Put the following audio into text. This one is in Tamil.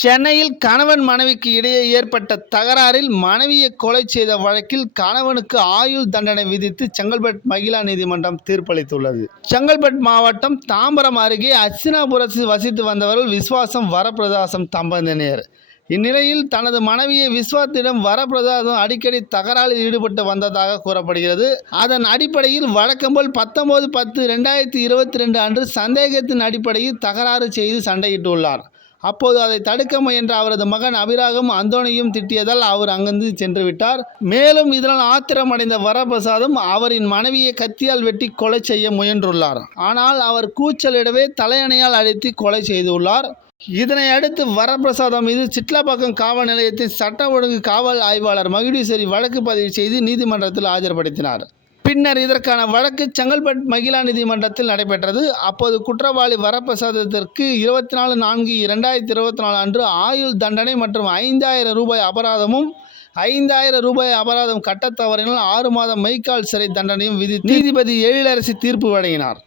சென்னையில் கணவன் மனைவிக்கு இடையே ஏற்பட்ட தகராறில் மனைவியை கொலை செய்த வழக்கில் கணவனுக்கு ஆயுள் தண்டனை விதித்து செங்கல்பட் மகிழா நீதிமன்றம் தீர்ப்பளித்துள்ளது. செங்கல்பட் மாவட்டம் தாம்பரம் அருகே அச்சினாபுரத்தில் வசித்து வந்தவர்கள் விஸ்வாசம் வரப்பிரதாசம் தம்பந்தினர் இந்நிலையில் தனது மனைவியை விஸ்வாத்திடம் வரப்பிரசாதம் அடிக்கடி தகராறில் ஈடுபட்டு வந்ததாக கூறப்படுகிறது. அதன் அடிப்படையில் வழக்கம்போல் பத்தொன்பது பத்து ரெண்டாயிரத்தி இருபத்தி ரெண்டு அன்று சந்தேகத்தின் அடிப்படையில் தகராறு செய்து சண்டையிட்டுள்ளார். அப்போது அதை தடுக்க முயன்ற அவரது மகன் அபிராகம் அந்தோனியும் திட்டியதால் அவர் அங்கிருந்து சென்று விட்டார் மேலும் இதனால் ஆத்திரமடைந்த வரபிரசாதம் அவரின் மனைவியை கத்தியால் வெட்டி கொலை செய்ய முயன்றுள்ளார். ஆனால் அவர் கூச்சலிடவே தலையணையால் அழைத்து கொலை செய்துள்ளார். இதனை அடுத்து வரப்பிரசாதம் மீது சிட்லாப்பாக்கம் காவல் நிலையத்தின் சட்ட ஒழுங்கு காவல் ஆய்வாளர் மகுடீஸ்வரி வழக்கு பதிவு செய்து நீதிமன்றத்தில் ஆஜர்படுத்தினார். பின்னர் இதற்கான வழக்கு செங்கல்பட் மகிழா நீதிமன்றத்தில் நடைபெற்றது. அப்போது குற்றவாளி வரப்பிரசாதத்திற்கு இருபத்தி நாலு நான்கு இரண்டாயிரத்தி இருபத்தி நாலு அன்று ஆயுள் தண்டனை மற்றும் ஐந்தாயிரம் ரூபாய் அபராதமும் ஐந்தாயிரம் ரூபாய் அபராதம் கட்டத் தவறினால் ஆறு மாதம் மைக்கால் சிறை தண்டனையும் விதித்து நீதிபதி எழிலரசி தீர்ப்பு வழங்கினார்.